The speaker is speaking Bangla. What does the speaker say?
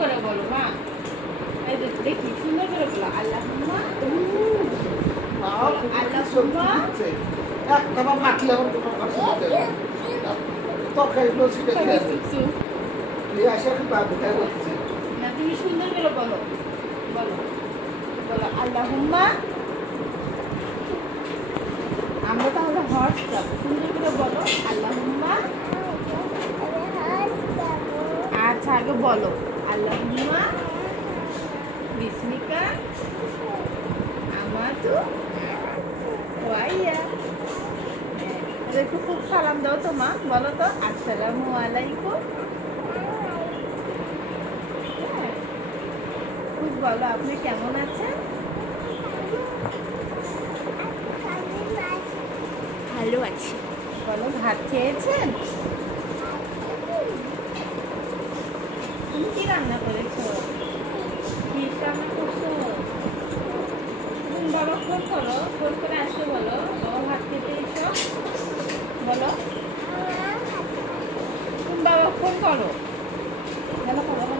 করে বলো মা। এই দেখি সুন্দর করে বলো আল্লাহুম্মা। আল্লাহুম্মা একটা মাখলে আমার তোমার কাছে তরকারিগুলো ছিটে দিয়ে আসে আমি বাবু খাই বলছি না, তুমি সুন্দর করে বলো বলো বলো আল্লাহুম্মা। আমরা তাহলে হর্স যাবো, সুন্দর করে বলো আল্লাহুম্মা। আচ্ছা আগে বলো আল্লাহুম্মা বিসমিকা আমাতু ওয়াইয়া। একটু খুব সালাম দাও তো মা, বলো তো আসসালামু আলাইকুম। খুব বলো আপনি কেমন আছেন? ভালো আছি। বলো ভাত খেয়েছেন? তুমি কি রান্না করেছো? কি রান্না করছো? তুমি বাবা ফোন করো, ফোন করে আসলে বলো বাবা ভাত খেতে এসো। বলো তুমি বাবা ফোন করো, বলো বাবা